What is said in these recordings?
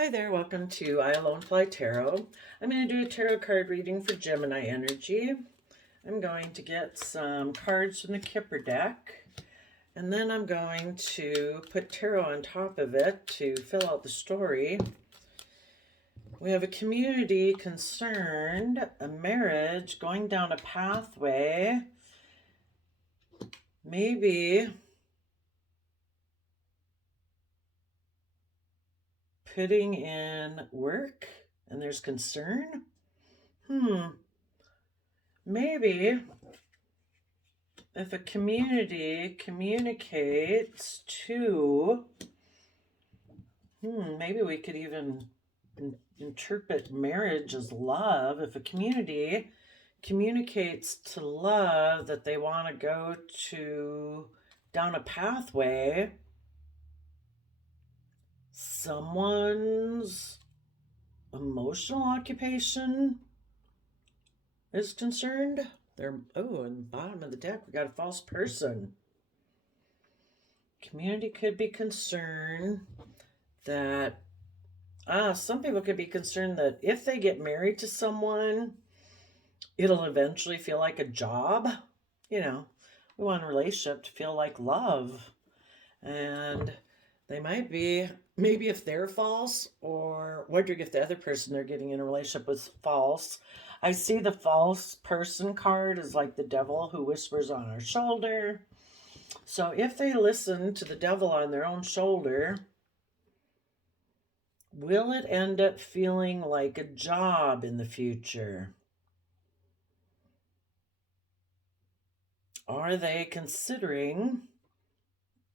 Hi there, welcome to I Alone Fly Tarot. I'm going to do a tarot card reading for Gemini energy. I'm going to get some cards from the Kipper deck, and then I'm going to put tarot on top of it to fill out the story. We have a community concerned, a marriage, going down a pathway, maybe putting in work, and there's concern. Maybe if a community communicates to, maybe we could even interpret marriage as love. If a community communicates to love that they want to go down a pathway, someone's emotional occupation is concerned. In the bottom of the deck, we got a false person. Community could be concerned that, some people could be concerned that if they get married to someone, it'll eventually feel like a job. We want a relationship to feel like love. And they might be, maybe if they're false, or wondering if the other person they're getting in a relationship was false. I see the false person card as like the devil who whispers on our shoulder. So if they listen to the devil on their own shoulder, will it end up feeling like a job in the future? Are they considering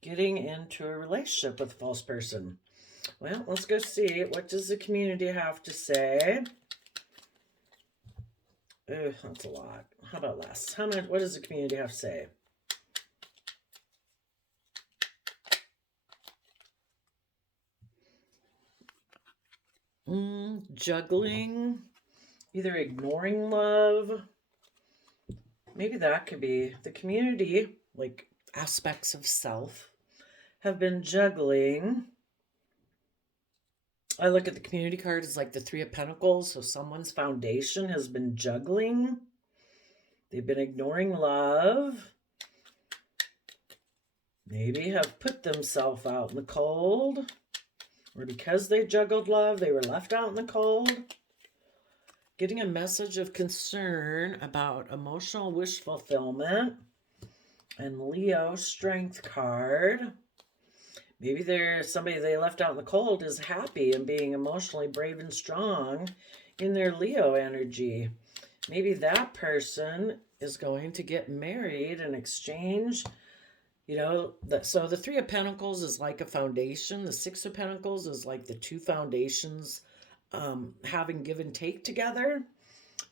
getting into a relationship with a false person? Well, let's go see. What does the community have to say? That's a lot. How about less? What does the community have to say? Juggling, either ignoring love. Maybe that could be the community, like aspects of self, have been juggling. I look at the community card as like the Three of Pentacles. So someone's foundation has been juggling. They've been ignoring love. Maybe have put themselves out in the cold. Or because they juggled love, they were left out in the cold. Getting a message of concern about emotional wish fulfillment. And Leo strength card. Maybe there's somebody they left out in the cold is happy and being emotionally brave and strong in their Leo energy. Maybe that person is going to get married and exchange. So the Three of Pentacles is like a foundation. The Six of Pentacles is like the two foundations having give and take together.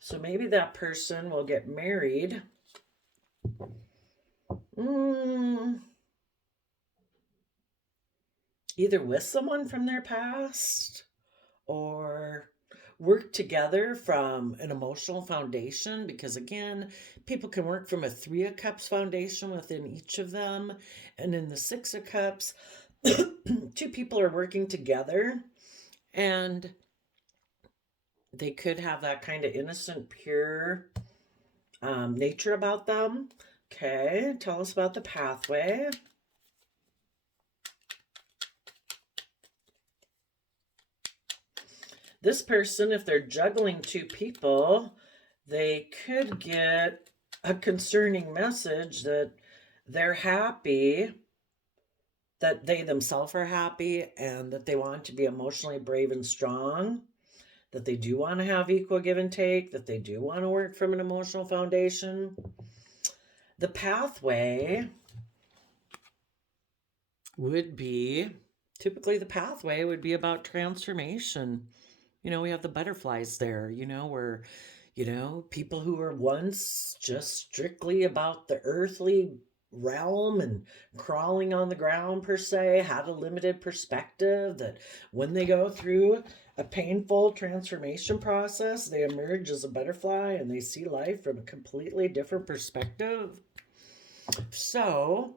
So maybe that person will get married. Either with someone from their past or work together from an emotional foundation, because again, people can work from a Three of Cups foundation within each of them. And in the Six of Cups, two people are working together and they could have that kind of innocent, pure nature about them. Okay, tell us about the pathway. This person, if they're juggling two people, they could get a concerning message that they're happy, that they themselves are happy, and that they want to be emotionally brave and strong, that they do want to have equal give and take, that they do want to work from an emotional foundation. The pathway would be, typically the pathway would be about transformation. We have the butterflies there, where, people who were once just strictly about the earthly realm and crawling on the ground per se, had a limited perspective, that when they go through a painful transformation process, they emerge as a butterfly and they see life from a completely different perspective. So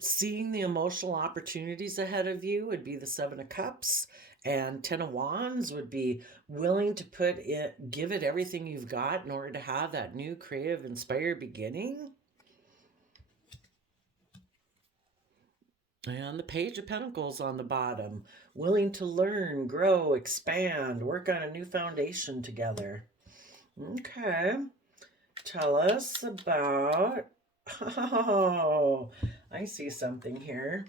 Seeing the emotional opportunities ahead of you would be the Seven of Cups, and Ten of Wands would be willing to give it everything you've got in order to have that new, creative, inspired beginning. And the Page of Pentacles on the bottom, willing to learn, grow, expand, work on a new foundation together. Okay. Tell us about, oh, I see something here.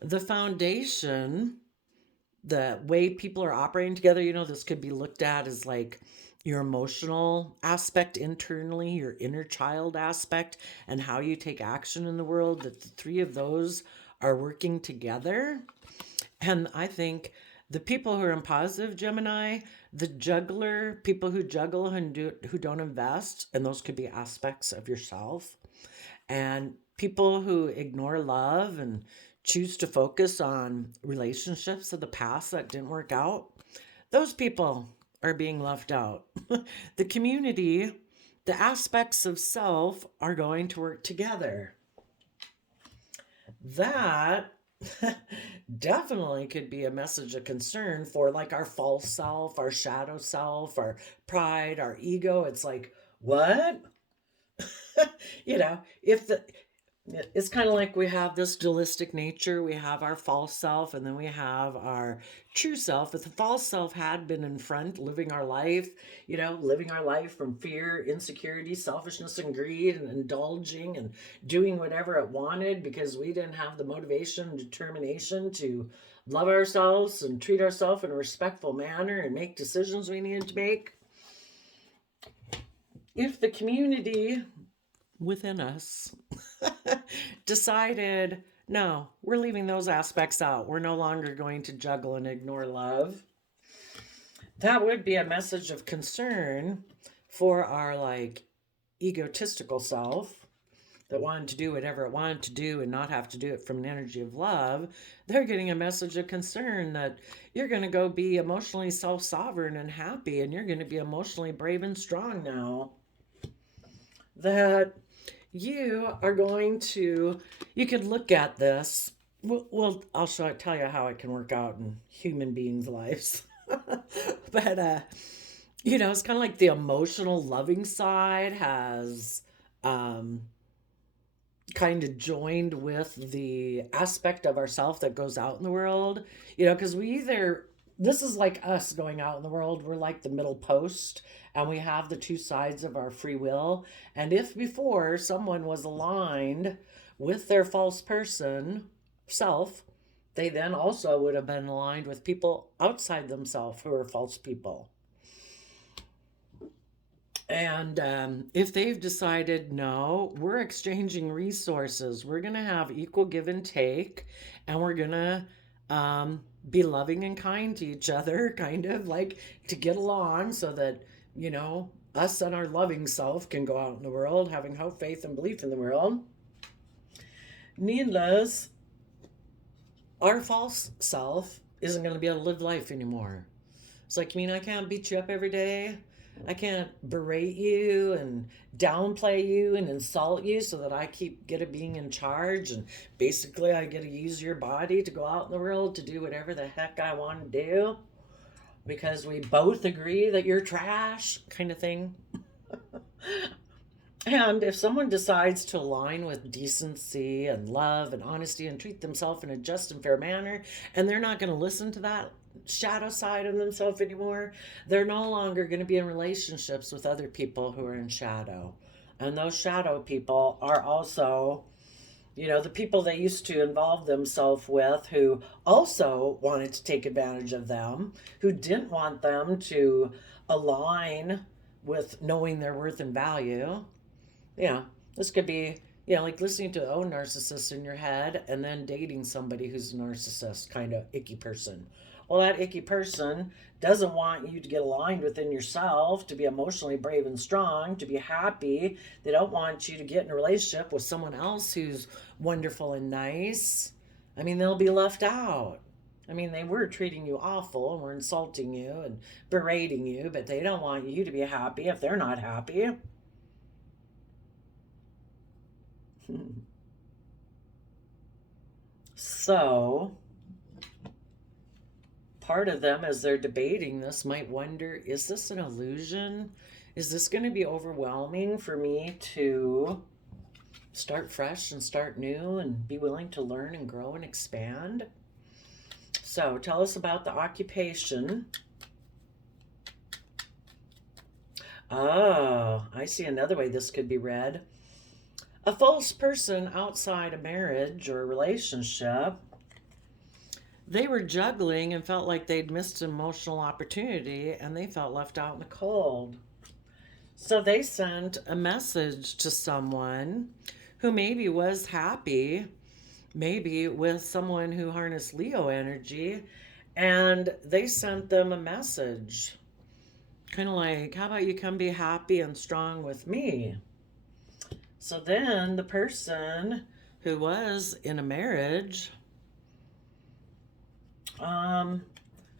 The foundation, the way people are operating together, this could be looked at as like your emotional aspect internally, your inner child aspect, and how you take action in the world, that the three of those are working together. And I think the people who are in positive Gemini, the juggler, people who juggle and who don't invest, and those could be aspects of yourself, and people who ignore love and choose to focus on relationships of the past that didn't work out, those people are being left out. The community, the aspects of self are going to work together. That definitely could be a message of concern for like our false self, our shadow self, our pride, our ego. It's like, what? If it's kind of like we have this dualistic nature, we have our false self, and then we have our true self. If the false self had been in front, living our life, living our life from fear, insecurity, selfishness, and greed, and indulging and doing whatever it wanted because we didn't have the motivation and determination to love ourselves and treat ourselves in a respectful manner and make decisions we needed to make. If the community within us decided, no, we're leaving those aspects out, we're no longer going to juggle and ignore love, that would be a message of concern for our like egotistical self that wanted to do whatever it wanted to do and not have to do it from an energy of love. They're getting a message of concern that you're going to go be emotionally self-sovereign and happy, and you're going to be emotionally brave and strong now. That you are going to, you could look at this. Well, I'll tell you how it can work out in human beings' lives. But, it's kind of like the emotional loving side has kind of joined with the aspect of ourself that goes out in the world, because this is like us going out in the world. We're like the middle post, and we have the two sides of our free will. And if before someone was aligned with their false person self, they then also would have been aligned with people outside themselves who are false people. And if they've decided, no, we're exchanging resources, we're going to have equal give and take, and we're going to be loving and kind to each other, kind of like to get along so that, us and our loving self can go out in the world, having hope, faith, and belief in the world. Needless, our false self isn't going to be able to live life anymore. It's like, I can't beat you up every day. I can't berate you and downplay you and insult you so that I get to being in charge, and basically I get to use your body to go out in the world to do whatever the heck I want to do because we both agree that you're trash, kind of thing. And if someone decides to align with decency and love and honesty and treat themselves in a just and fair manner, and they're not going to listen to that shadow side of themselves anymore, they're no longer going to be in relationships with other people who are in shadow. And those shadow people are also, the people they used to involve themselves with, who also wanted to take advantage of them, who didn't want them to align with knowing their worth and value. This could be, like listening to own narcissists in your head and then dating somebody who's a narcissist, kind of icky person. Well, that icky person doesn't want you to get aligned within yourself, to be emotionally brave and strong, to be happy. They don't want you to get in a relationship with someone else who's wonderful and nice. They'll be left out. They were treating you awful and were insulting you and berating you, but they don't want you to be happy if they're not happy. So part of them, as they're debating this, might wonder, is this an illusion? Is this going to be overwhelming for me to start fresh and start new and be willing to learn and grow and expand? So tell us about the occupation. Oh, I see another way this could be read. A false person outside a marriage or a relationship, they were juggling and felt like they'd missed an emotional opportunity and they felt left out in the cold. So they sent a message to someone who maybe was happy, maybe with someone who harnessed Leo energy, and they sent them a message. Kind of like, how about you come be happy and strong with me? So then the person who was in a marriage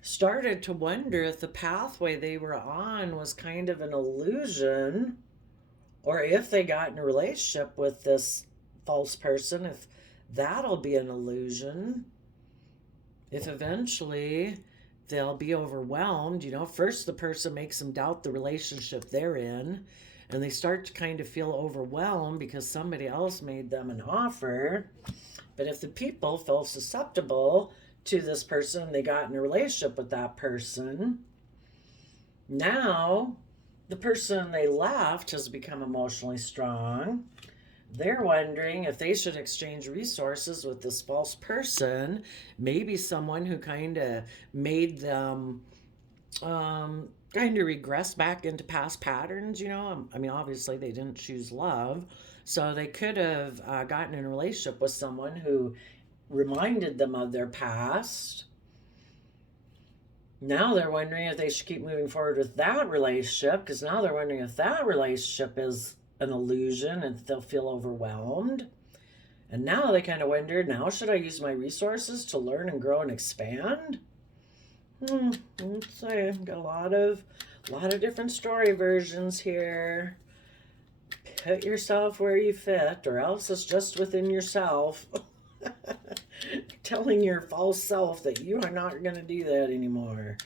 started to wonder if the pathway they were on was kind of an illusion, or if they got in a relationship with this false person, if that'll be an illusion, if eventually they'll be overwhelmed. First the person makes them doubt the relationship they're in, and they start to kind of feel overwhelmed because somebody else made them an offer. But if the people feel susceptible to this person and they got in a relationship with that person, now the person they left has become emotionally strong. They're wondering if they should exchange resources with this false person, maybe someone who kind of made them kind of regress back into past patterns. I mean, obviously they didn't choose love, so they could have gotten in a relationship with someone who reminded them of their past. Now they're wondering if they should keep moving forward with that relationship, because now they're wondering if that relationship is an illusion and they'll feel overwhelmed. And now they kind of wonder, now should I use my resources to learn and grow and expand? Let's see, I've got a lot of different story versions here. Put yourself where you fit, or else it's just within yourself. Telling your false self that you are not going to do that anymore.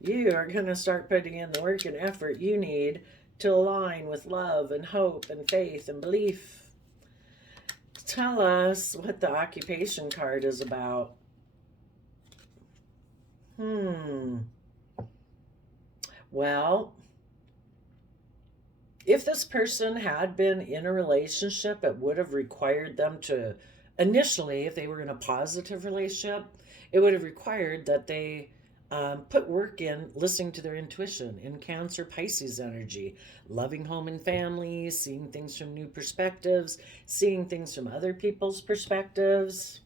You are going to start putting in the work and effort you need to align with love and hope and faith and belief. Tell us what the occupation card is about. Well, if this person had been in a relationship, it would have required them to, initially, if they were in a positive relationship, it would have required that they put work in listening to their intuition, in Cancer, Pisces energy, loving home and family, seeing things from new perspectives, seeing things from other people's perspectives.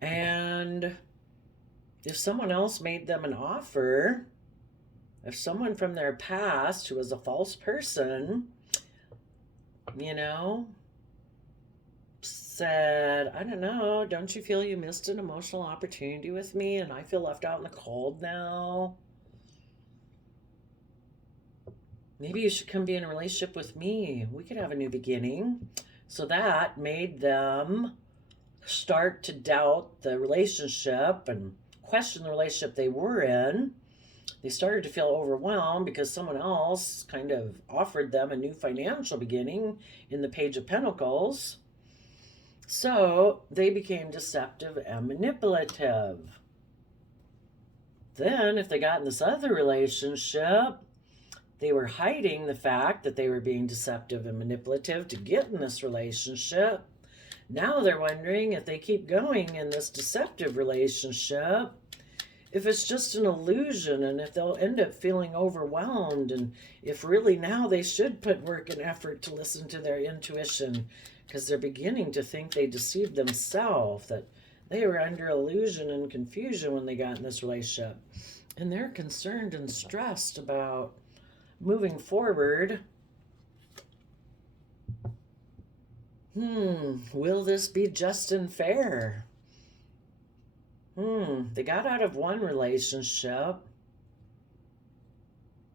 And if someone else made them an offer, if someone from their past who was a false person, said, I don't know, don't you feel you missed an emotional opportunity with me and I feel left out in the cold now? Maybe you should come be in a relationship with me. We could have a new beginning. So that made them start to doubt the relationship and question the relationship they were in. They started to feel overwhelmed because someone else kind of offered them a new financial beginning in the Page of Pentacles. So they became deceptive and manipulative. Then, if they got in this other relationship, they were hiding the fact that they were being deceptive and manipulative to get in this relationship. Now they're wondering if they keep going in this deceptive relationship, if it's just an illusion and if they'll end up feeling overwhelmed, and if really now they should put work and effort to listen to their intuition, because they're beginning to think they deceived themselves, that they were under illusion and confusion when they got in this relationship. And they're concerned and stressed about moving forward. Will this be just and fair? They got out of one relationship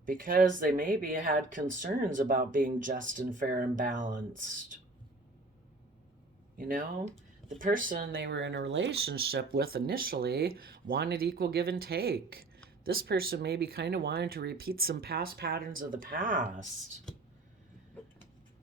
because they maybe had concerns about being just and fair and balanced. The person they were in a relationship with initially wanted equal give and take. This person maybe kind of wanted to repeat some past patterns of the past.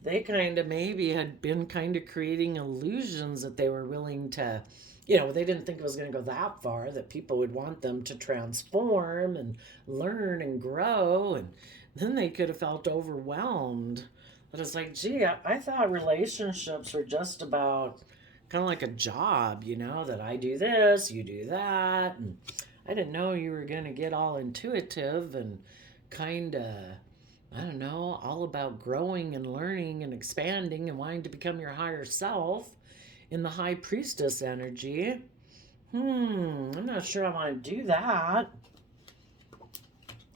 They kind of maybe had been kind of creating illusions that they were willing to, they didn't think it was going to go that far, that people would want them to transform and learn and grow. And then they could have felt overwhelmed. But it's like, gee, I thought relationships were just about kind of like a job, that I do this, you do that. And I didn't know you were going to get all intuitive and kind of, I don't know, all about growing and learning and expanding and wanting to become your higher self in the high priestess energy. I'm not sure I want to do that.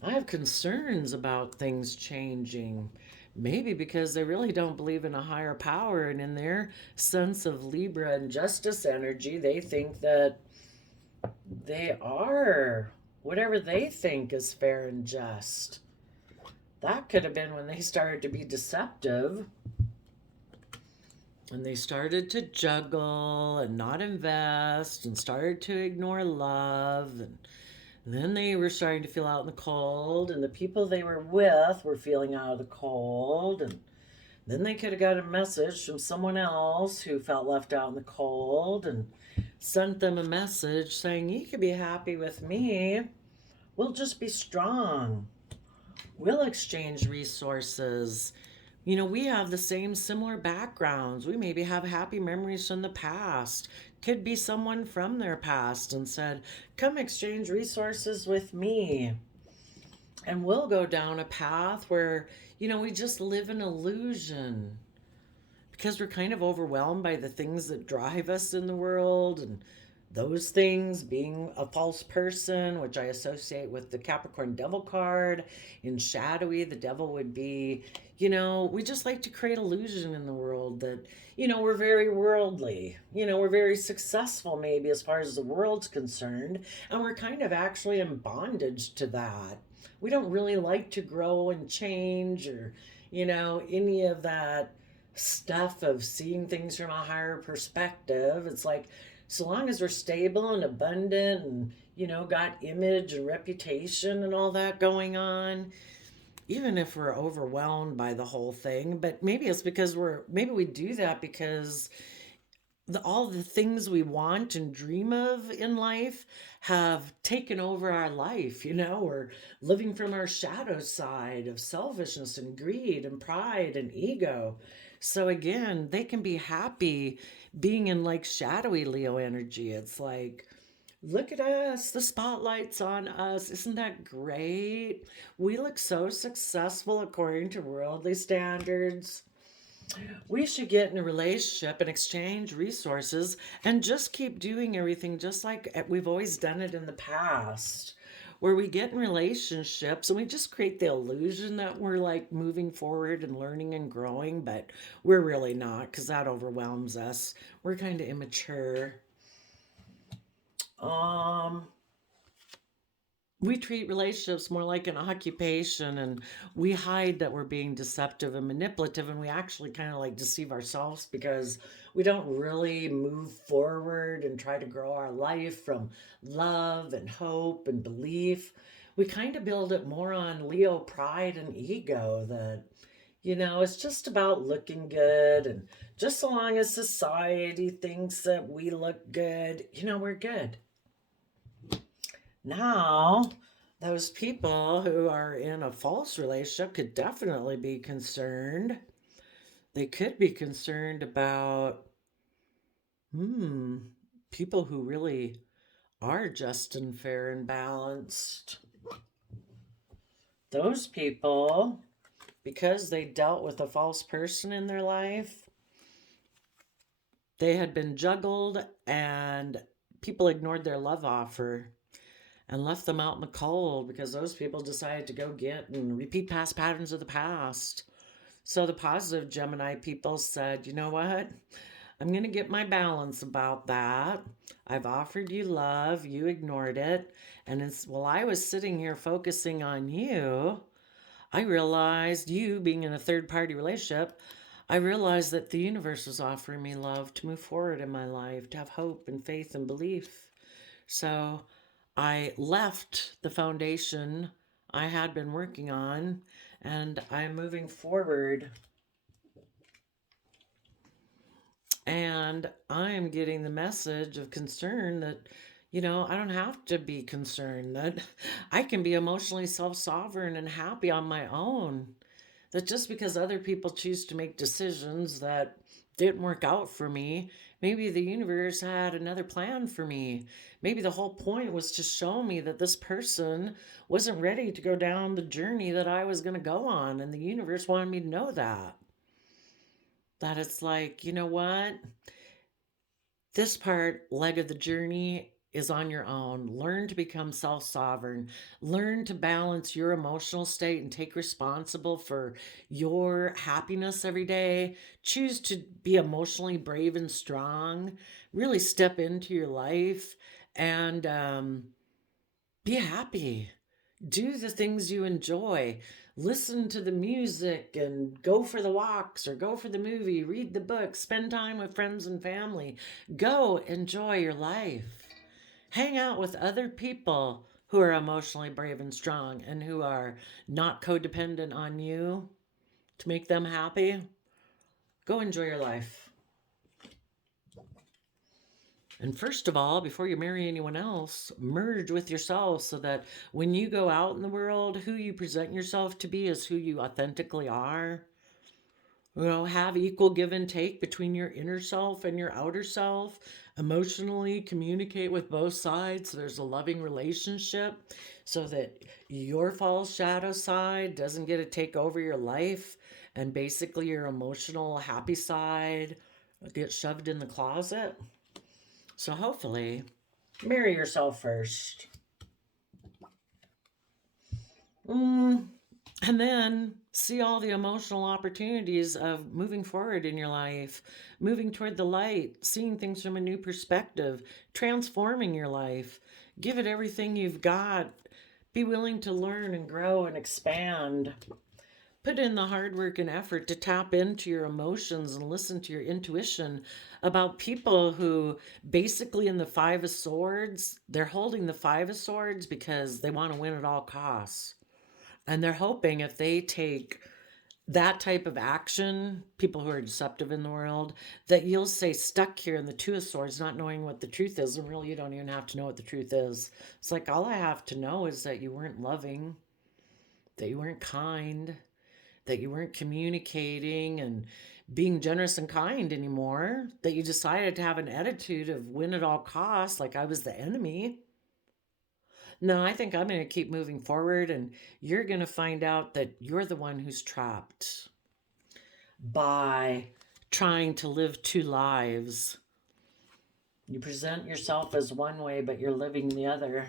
I have concerns about things changing. Maybe because they really don't believe in a higher power, and in their sense of Libra and justice energy, they think that they are whatever they think is fair and just. That could have been when they started to be deceptive and they started to juggle and not invest and started to ignore love. And then they were starting to feel out in the cold, and the people they were with were feeling out of the cold. And then they could have got a message from someone else who felt left out in the cold and sent them a message saying, you could be happy with me. We'll just be strong. We'll exchange resources. We have the same similar backgrounds. We maybe have happy memories from the past. Could be someone from their past and said, come exchange resources with me. And we'll go down a path where, we just live in illusion because we're kind of overwhelmed by the things that drive us in the world, and those things being a false person, which I associate with the Capricorn devil card. In shadowy, the devil would be, we just like to create illusion in the world that, we're very worldly, we're very successful maybe as far as the world's concerned, and we're kind of actually in bondage to that. We don't really like to grow and change or, any of that stuff of seeing things from a higher perspective. It's like, so long as we're stable and abundant and, got image and reputation and all that going on, even if we're overwhelmed by the whole thing, but maybe it's because maybe we do that because all the things we want and dream of in life have taken over our life. We're living from our shadow side of selfishness and greed and pride and ego. So again, they can be happy being in like shadowy Leo energy. It's like, look at us, the spotlight's on us. Isn't that great? We look so successful according to worldly standards. We should get in a relationship and exchange resources and just keep doing everything just like we've always done it in the past, where we get in relationships and we just create the illusion that we're like moving forward and learning and growing, but we're really not, because that overwhelms us. We're kind of immature. We treat relationships more like an occupation, and we hide that we're being deceptive and manipulative, and we actually kind of like deceive ourselves because we don't really move forward and try to grow our life from love and hope and belief. We kind of build it more on Leo pride and ego that, it's just about looking good, and just so long as society thinks that we look good, we're good. Now, those people who are in a false relationship could definitely be concerned. They could be concerned about, people who really are just and fair and balanced. Those people, because they dealt with a false person in their life, they had been juggled and people ignored their love offer and left them out in the cold because those people decided to go get and repeat past patterns of the past. So the positive Gemini people said, you know what? I'm going to get my balance about that. I've offered you love. You ignored it. And while I was sitting here focusing on you, I realized you being in a third party relationship, I realized that the universe was offering me love to move forward in my life, to have hope and faith and belief. So I left the foundation I had been working on, and I'm moving forward. And I'm getting the message of concern that, I don't have to be concerned, that I can be emotionally self sovereign and happy on my own. That just because other people choose to make decisions that didn't work out for me, maybe the universe had another plan for me. Maybe the whole point was to show me that this person wasn't ready to go down the journey that I was going to go on. And the universe wanted me to know that. That it's like, you know what? This leg of the journey is on your own. Learn to become self sovereign. Learn to balance your emotional state and take responsible for your happiness every day. Choose to be emotionally brave and strong. Really step into your life and be happy. Do the things you enjoy. Listen to the music and go for the walks or go for the movie, read the book, spend time with friends and family. Go enjoy your life. Hang out with other people who are emotionally brave and strong and who are not codependent on you to make them happy. Go enjoy your life. And first of all, before you marry anyone else, merge with yourself so that when you go out in the world, who you present yourself to be is who you authentically are. Have equal give and take between your inner self and your outer self. Emotionally communicate with both sides so there's a loving relationship so that your false shadow side doesn't get to take over your life and basically your emotional happy side gets shoved in the closet. So hopefully, marry yourself first. And then see all the emotional opportunities of moving forward in your life, moving toward the light, seeing things from a new perspective, transforming your life. Give it everything you've got. Be willing to learn and grow and expand. Put in the hard work and effort to tap into your emotions and listen to your intuition about people who basically in the Five of Swords, they're holding the Five of Swords because they want to win at all costs. And they're hoping if they take that type of action, people who are deceptive in the world, that you'll stay stuck here in the Two of Swords, not knowing what the truth is. And really, you don't even have to know what the truth is. It's like, all I have to know is that you weren't loving, that you weren't kind, that you weren't communicating and being generous and kind anymore, that you decided to have an attitude of win at all costs, like I was the enemy. No, I think I'm going to keep moving forward, and you're going to find out that you're the one who's trapped by trying to live two lives. You present yourself as one way, but you're living the other.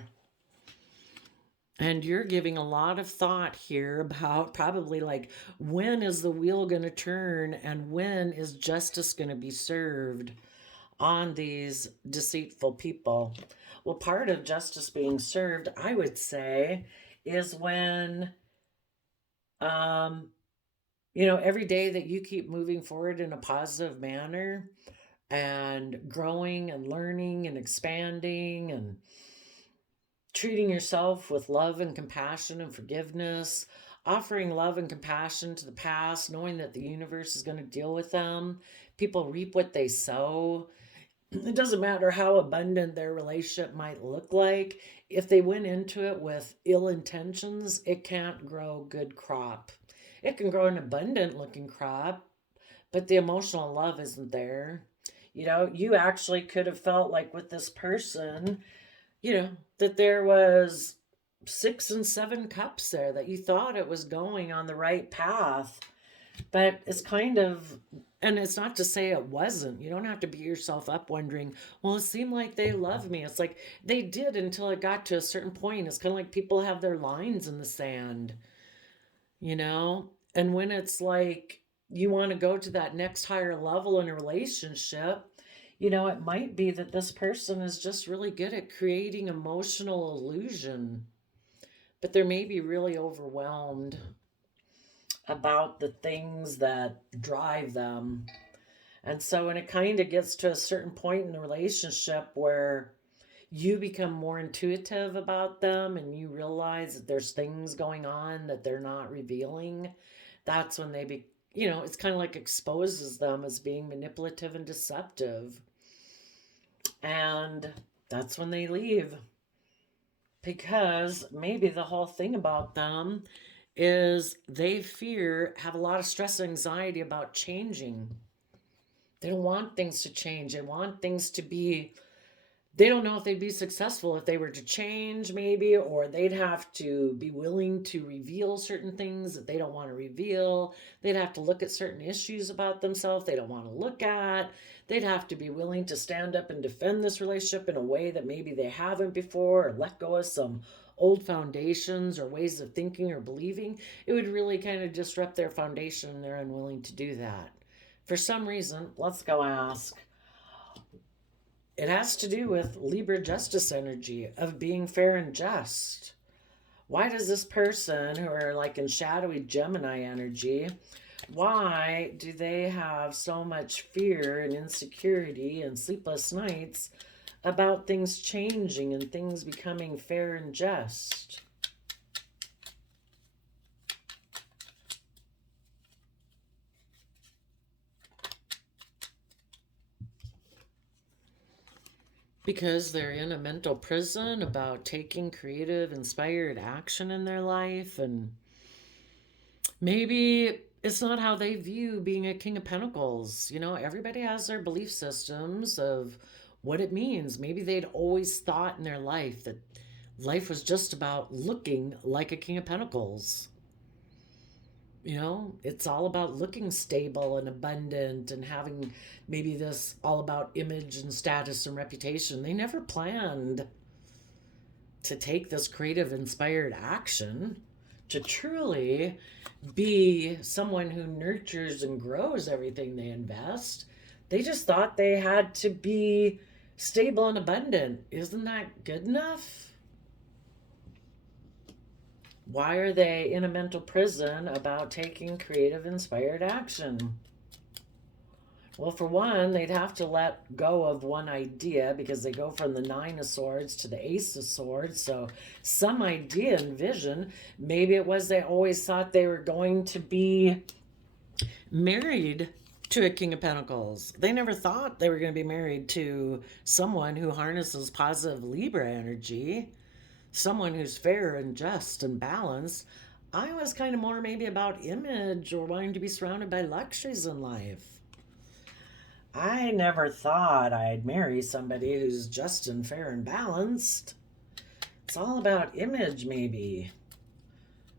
And you're giving a lot of thought here about probably like when is the wheel going to turn and when is justice going to be served on these deceitful people. Well, part of justice being served, I would say, is when, um, every day that you keep moving forward in a positive manner and growing and learning and expanding and treating yourself with love and compassion and forgiveness, offering love and compassion to the past, knowing that the universe is going to deal with them. People reap what they sow. It doesn't matter how abundant their relationship might look like. If they went into it with ill intentions, it can't grow good crop. It can grow an abundant looking crop, but the emotional love isn't there. You actually could have felt like with this person, that there was 6 and 7 cups there, that you thought it was going on the right path. But it's kind of, and it's not to say it wasn't. You don't have to beat yourself up wondering, well, it seemed like they love me. It's like they did until it got to a certain point. It's kind of like people have their lines in the sand, you know? And when it's like you want to go to that next higher level in a relationship, it might be that this person is just really good at creating emotional illusion, but they may be really overwhelmed about the things that drive them. And so when it kind of gets to a certain point in the relationship where you become more intuitive about them and you realize that there's things going on that they're not revealing, that's when they it's kind of like exposes them as being manipulative and deceptive. And that's when they leave. Because maybe the whole thing about them is they have a lot of stress and anxiety about changing. They don't want things to change. They want things to be, they don't know if they'd be successful if they were to change, maybe, or they'd have to be willing to reveal certain things that they don't want to reveal. They'd have to look at certain issues about themselves they don't want to look at. They'd have to be willing to stand up and defend this relationship in a way that maybe they haven't before, or let go of some old foundations or ways of thinking or believing. It would really kind of disrupt their foundation, and they're unwilling to do that. For some reason, let's go ask. It has to do with Libra justice energy of being fair and just. Why does this person, who are like in shadowy Gemini energy, why do they have so much fear and insecurity and sleepless nights about things changing and things becoming fair and just? Because they're in a mental prison about taking creative, inspired action in their life. And maybe it's not how they view being a King of Pentacles. Everybody has their belief systems of what it means. Maybe they'd always thought in their life that life was just about looking like a King of Pentacles. It's all about looking stable and abundant and having maybe this all about image and status and reputation. They never planned to take this creative, inspired action to truly be someone who nurtures and grows everything they invest. They just thought they had to be stable and abundant. Isn't that good enough? Why are they in a mental prison about taking creative, inspired action? Well, for one, they'd have to let go of one idea because they go from the Nine of Swords to the Ace of Swords. So some idea and vision, maybe it was they always thought they were going to be married to a King of Pentacles. They never thought they were going to be married to someone who harnesses positive Libra energy, someone who's fair and just and balanced. I was kind of more maybe about image or wanting to be surrounded by luxuries in life. I never thought I'd marry somebody who's just and fair and balanced. It's all about image, maybe.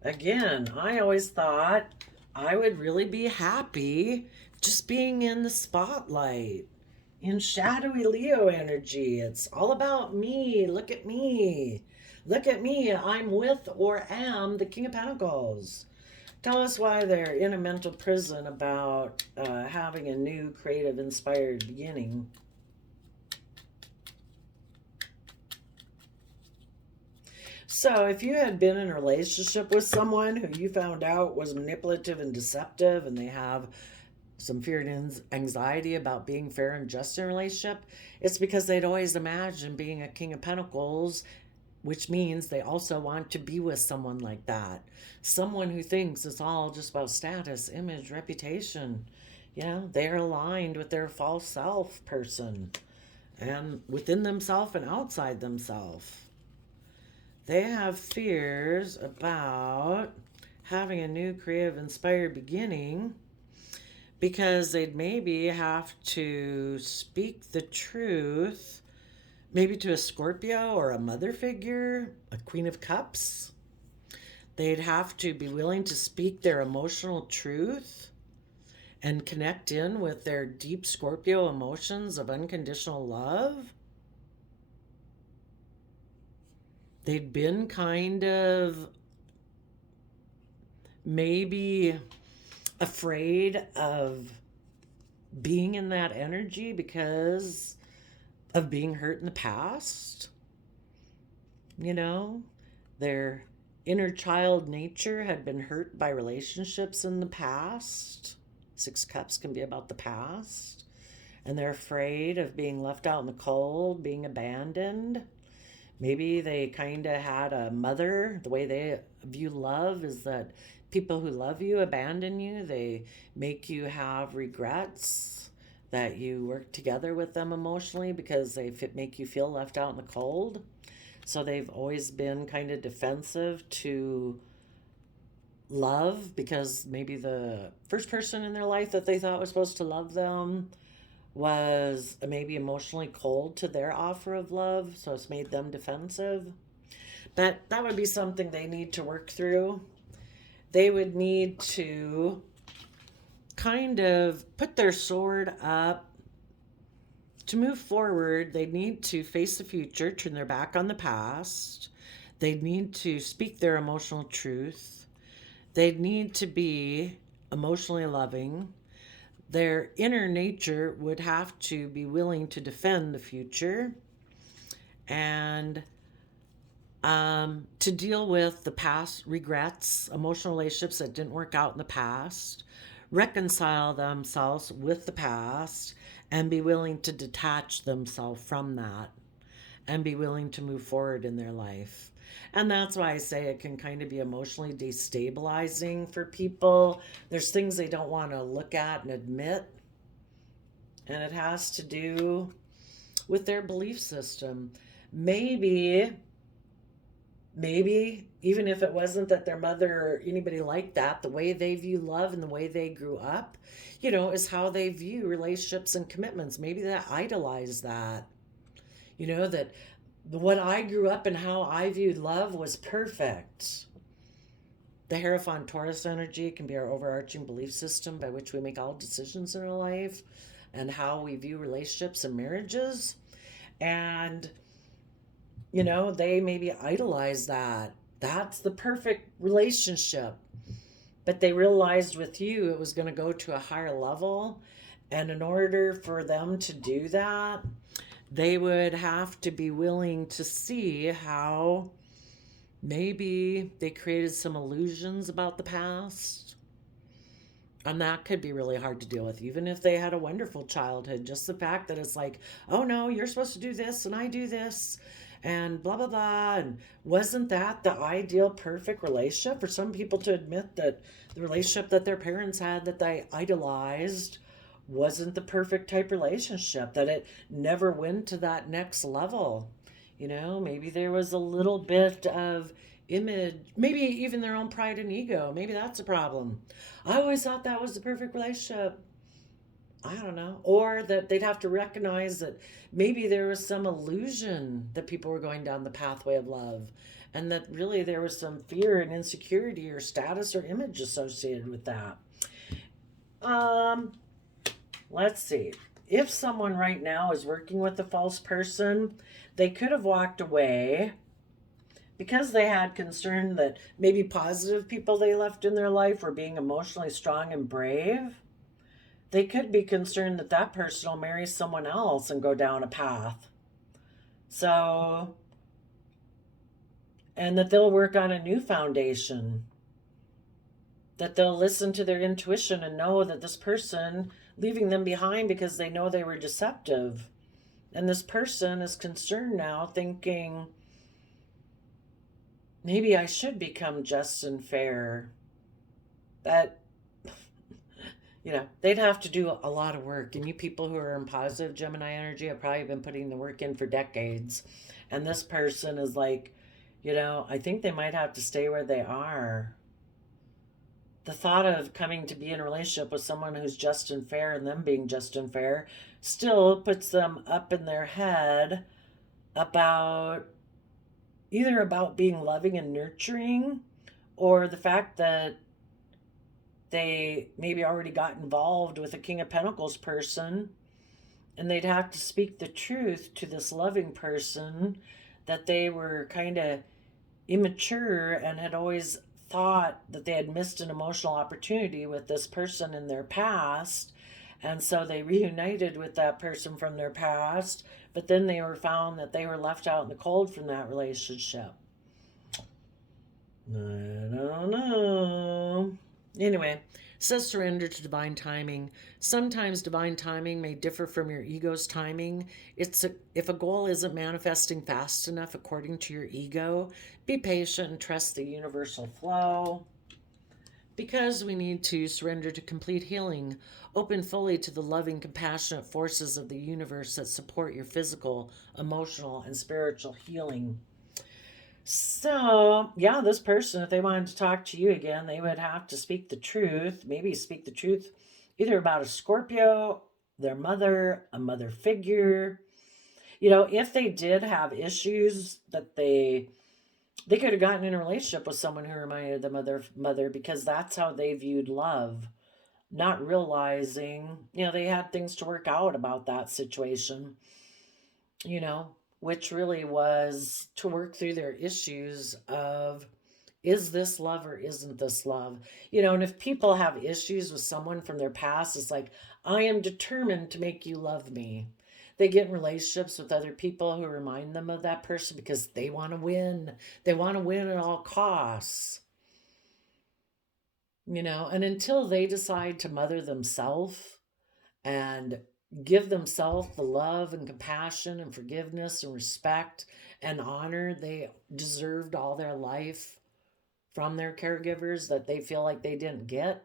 Again, I always thought I would really be happy just being in the spotlight. In shadowy Leo energy, it's all about me. Look at me. Look at me. I'm with or am the King of Pentacles. Tell us why they're in a mental prison about having a new, creative, inspired beginning. So if you had been in a relationship with someone who you found out was manipulative and deceptive, and they have some fear and anxiety about being fair and just in a relationship, it's because they'd always imagined being a King of Pentacles, which means they also want to be with someone like that. Someone who thinks it's all just about status, image, reputation. They're aligned with their false self person and within themselves and outside themselves. They have fears about having a new, creative, inspired beginning because they'd maybe have to speak the truth, maybe to a Scorpio or a mother figure, a Queen of Cups. They'd have to be willing to speak their emotional truth and connect in with their deep Scorpio emotions of unconditional love. They'd been kind of maybe afraid of being in that energy because of being hurt in the past. They're inner child nature had been hurt by relationships in the past. Six Cups can be about the past. And they're afraid of being left out in the cold, being abandoned. Maybe they kind of had a mother. The way they view love is that people who love you abandon you. They make you have regrets that you work together with them emotionally because they make you feel left out in the cold. So they've always been kind of defensive to love because maybe the first person in their life that they thought was supposed to love them was maybe emotionally cold to their offer of love. So it's made them defensive. But that would be something they need to work through. They would need to kind of put their sword up. To move forward, they need to face the future, turn their back on the past. They need to speak their emotional truth. They need to be emotionally loving. Their inner nature would have to be willing to defend the future and to deal with the past regrets, emotional relationships that didn't work out in the past, reconcile themselves with the past, and be willing to detach themselves from that and be willing to move forward in their life. And that's why I say it can kind of be emotionally destabilizing for people. There's things they don't want to look at and admit. And it has to do with their belief system. Maybe, even if it wasn't that their mother or anybody like that, the way they view love and the way they grew up, is how they view relationships and commitments. Maybe they idolize that. That what I grew up and how I viewed love was perfect. The Hierophant Taurus energy can be our overarching belief system by which we make all decisions in our life and how we view relationships and marriages. And, they maybe idolize that. That's the perfect relationship. But they realized with you it was going to go to a higher level. And in order for them to do that, they would have to be willing to see how maybe they created some illusions about the past. And that could be really hard to deal with, even if they had a wonderful childhood. Just the fact that it's like, oh no, you're supposed to do this and I do this and blah, blah, blah. And wasn't that the ideal perfect relationship? For some people to admit that the relationship that their parents had that they idolized wasn't the perfect type relationship, that it never went to that next level. Maybe there was a little bit of image, maybe even their own pride and ego. Maybe that's a problem. I always thought that was the perfect relationship. I don't know. Or that they'd have to recognize that maybe there was some illusion that people were going down the pathway of love and that really there was some fear and insecurity or status or image associated with that. Let's see. If someone right now is working with a false person, they could have walked away because they had concern that maybe positive people they left in their life were being emotionally strong and brave. They could be concerned that that person will marry someone else and go down a path. So, and that they'll work on a new foundation. That they'll listen to their intuition and know that this person leaving them behind because they know they were deceptive. And this person is concerned now, thinking, maybe I should become just and fair. That, they'd have to do a lot of work. And you people who are in positive Gemini energy have probably been putting the work in for decades. And this person is like, I think they might have to stay where they are. The thought of coming to be in a relationship with someone who's just and fair and them being just and fair still puts them up in their head about either about being loving and nurturing or the fact that they maybe already got involved with a King of Pentacles person and they'd have to speak the truth to this loving person that they were kind of immature and had always thought that they had missed an emotional opportunity with this person in their past, and so they reunited with that person from their past, but then they were found that they were left out in the cold from that relationship. I don't know. Anyway, says surrender to divine timing. Sometimes divine timing may differ from your ego's timing. If a goal isn't manifesting fast enough according to your ego, be patient and trust the universal flow. Because we need to surrender to complete healing, open fully to the loving, compassionate forces of the universe that support your physical, emotional, and spiritual healing. So, yeah, this person, if they wanted to talk to you again, they would have to speak the truth. Maybe speak the truth either about a Scorpio, their mother, a mother figure. You know, if they did have issues that they could have gotten in a relationship with someone who reminded them of their mother because that's how they viewed love, not realizing, you know, they had things to work out about that situation, you know, which really was to work through their issues of is this love or isn't this love? You know, and if people have issues with someone from their past, it's like, I am determined to make you love me. They get in relationships with other people who remind them of that person because they want to win. They want to win at all costs, you know, and until they decide to mother themselves and give themselves the love and compassion and forgiveness and respect and honor they deserved all their life from their caregivers that they feel like they didn't get,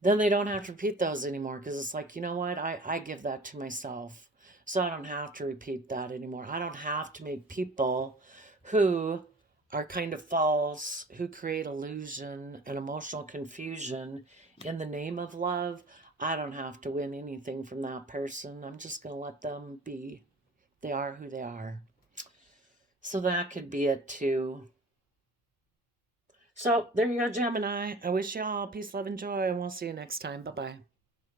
then they don't have to repeat those anymore because it's like, you know what? I give that to myself. So I don't have to repeat that anymore. I don't have to make people who are kind of false, who create illusion and emotional confusion in the name of love. I don't have to win anything from that person. I'm just going to let them be. They are who they are. So that could be it too. So there you go, Gemini. I wish you all peace, love, and joy, and we'll see you next time. Bye bye.